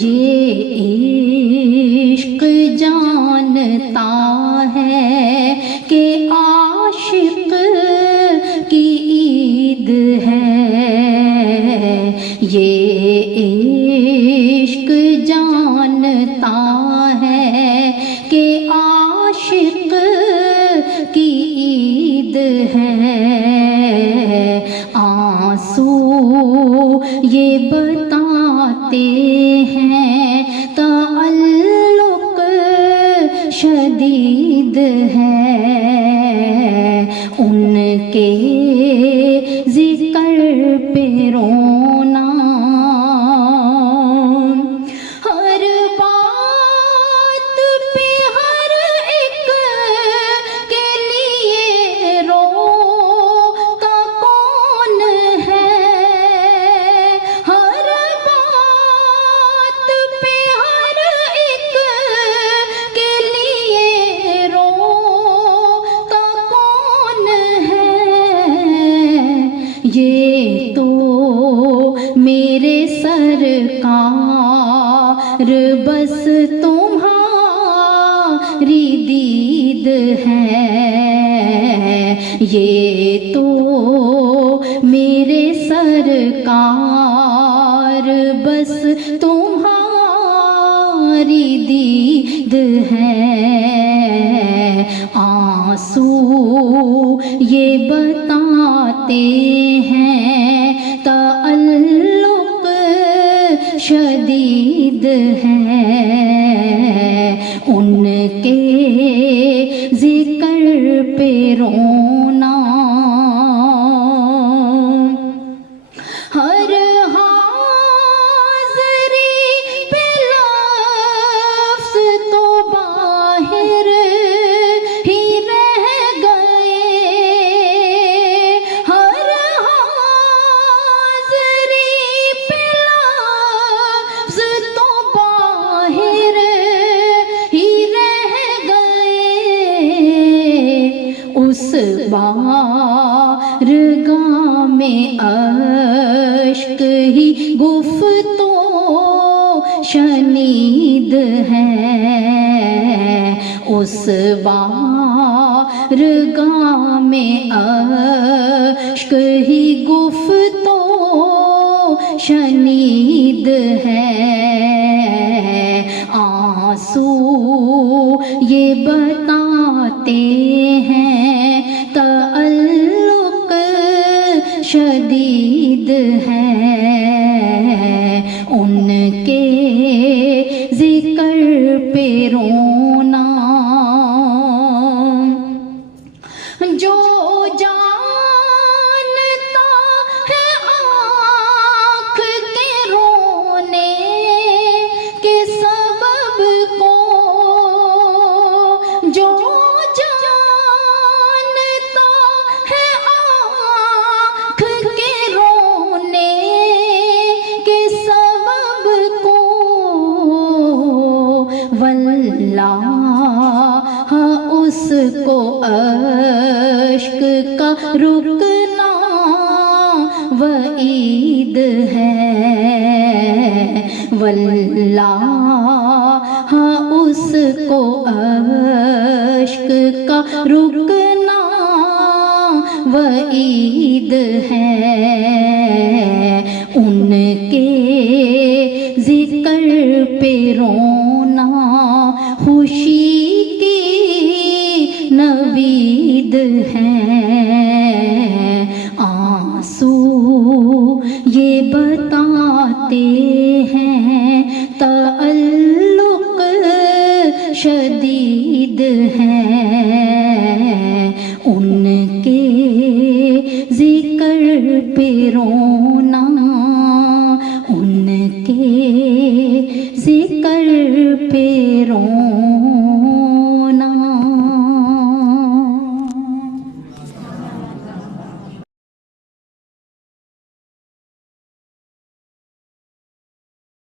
یہ عشق جانتا ہے کہ عاشق کی عید ہے، یہ عشق جانتا ہے کہ عاشق کی عید ہے۔ آنسو یہ بتاتے ہیں تعلق شدید ہے، ان کے ذکر پہ رونا ہر بات پہ ہر ایک کے لیے روتا کون ہے، ہر بات پہ ہر ایک کے لیے روتا کون ہے۔ یہ تو میرے سرکار بس تمہاری دید ہے، یہ تو میرے سرکار بس تمہاری دید ہے۔ آنسو یہ بتاتے ہیں تعلق شدید ہے، ان کے ذکر پہ رونا ہر حاضری پہ لفظ تو باہر ہی رہ گئے، ہر حاضری پہ لفظ تو باہر ہی رہ گئے، اس بارگاہ میں اشک ہی گفتو شنید ہے، اس بارگاہ میں اشک ہی گفتو شنید ہے۔ آنسو یہ بتاتے ہیں تعلق شدید ہے، ان کے ذکر پہ رونا جو جانتا ہے آنکھ کے رونے کے سبب کو، جو جانتا ہے آنکھ کے رونے کے سبب کو، واللہ اس کو اشک کا رکنا وعید ہے، واللہ اس کو اشک کا رکنا وعید ہے، ان کے ذکر پہ رونا خوشی کی نوید ہے۔ آنسو یہ بتاتے ہیں تعلق شدید ہے، ان کے ذکر پہ رونا، ان کے ذکر پہ رونا۔